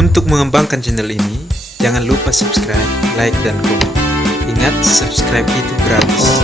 Untuk mengembangkan channel ini, jangan lupa subscribe, like, dan komen. Ingat, subscribe itu gratis.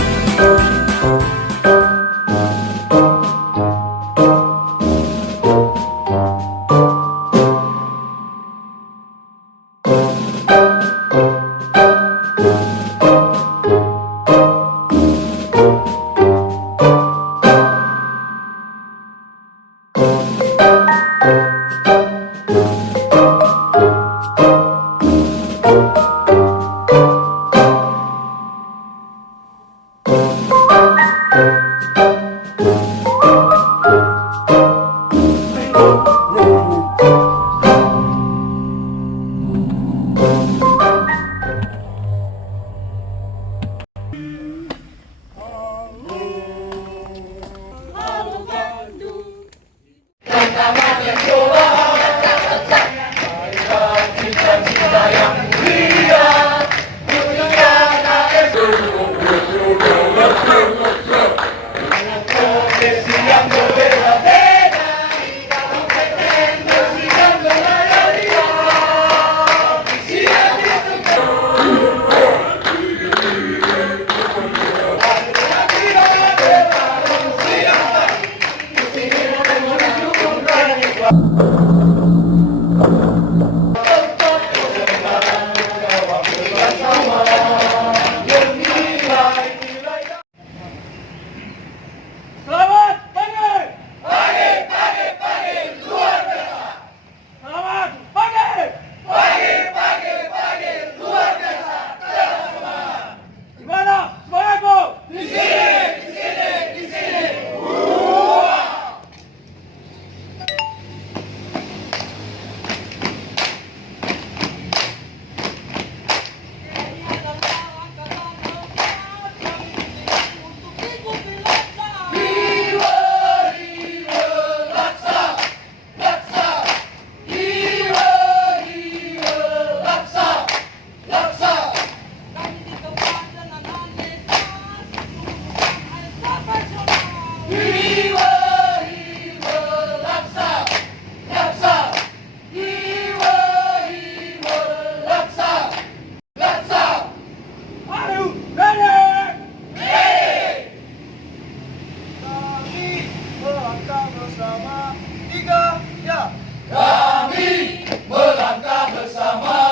Kami melangkah bersama,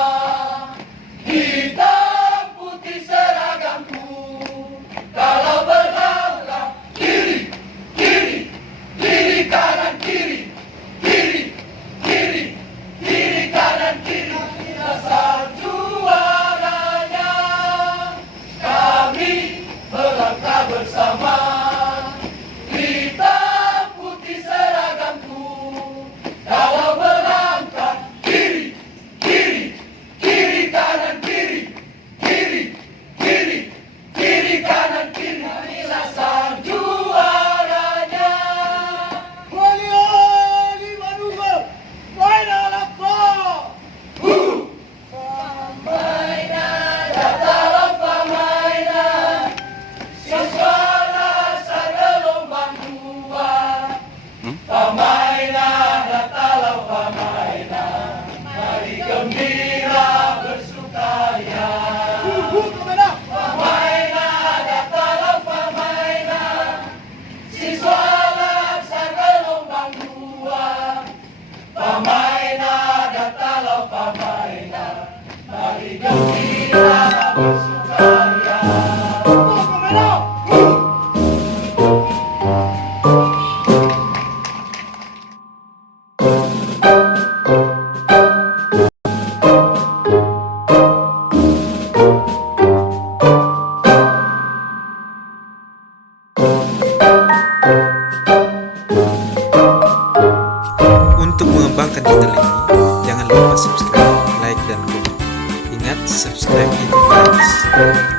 hitam putih seragamku. Kalau berlangkah kiri, kiri, kiri kanan kiri, kiri, kiri, kiri kanan kiri. Asal juaranya, kami melangkah bersama. Hitam putih seragamku. Kalau melangkah kiri, kiri, kiri kanan kiri, kiri, kiri, kiri kanan kiri. Sasar juaranya. Wali manuver, final apa? Pamainan, dataran pamainan. Siswa rasa gelombang dua. Pamainan, dataran pamainan. Mari gembira bersukaria. Pamainan, dataran pamainan. Siswa rasa gelombang dua. Pamainan, dataran pamainan. Mari gembira bersukaria. Untuk mengembangkan channel ini, jangan lupa subscribe, like, dan komen. Ingat, subscribe itu gratis.